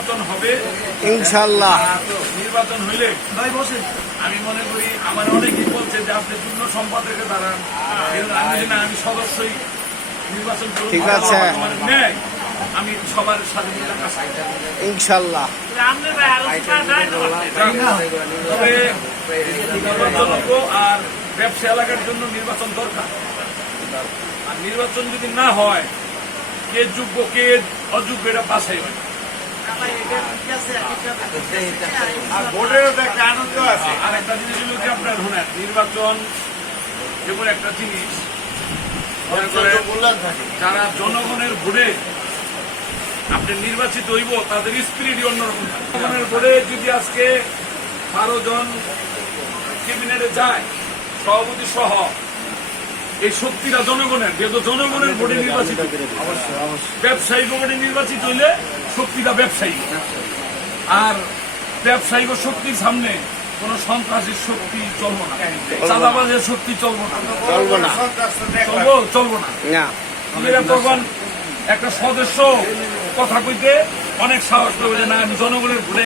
নির্বাচন হবে ইনশাআল্লাহ। নির্বাচন হইলে আমি মনে করি আমার অনেকেই বলছে যে আপনি যুগ্ম সম্পাদকে দাঁড়ান, কিন্তু আমি বলি না, আমি সদস্যই নির্বাচন করব। ঠিক আছে। আমার ন্যায় আমি সবার সাথে মিলে কাজ করব। ইনশাআল্লাহ। তবে নির্বাচনযোগ্য আর ব্যবসা এলাকার জন্য নির্বাচন দরকার। আর নির্বাচন যদি না হয়, কে যোগ্য কে অযোগ্য এটা বাছাই হয়। আর ভোটেরও তো একটা আনন্দ আছে। আর একটা জিনিস হলো কি, আপনার শোনেন, নির্বাচন যেমন একটা জিনিস, যারা জনগণের ভোটে আপনি নির্বাচিত হইব, তাদের স্পিরিটই অন্যরকম। জনগণের ভোটে যদি আজকে 12 জন ক্যাবিনেটে যায়, সভাপতি সহ, এই শক্তিটা জনগণের, যেহেতু জনগণের ভোটে নির্বাচিত। ব্যবসায়িক ভোটে নির্বাচিত হইলে শক্তিটা ব্যবসায়ী, আর ব্যবসায়িক শক্তির সামনে কোন সন্ত্রাসী শক্তি চলবো না, চাঁদাবাজের শক্তি চলবো না, চলবো না। তখন একটা সদস্য কথা কইতে অনেক সাহস করবে যে না, আমি জনগণের ভোটে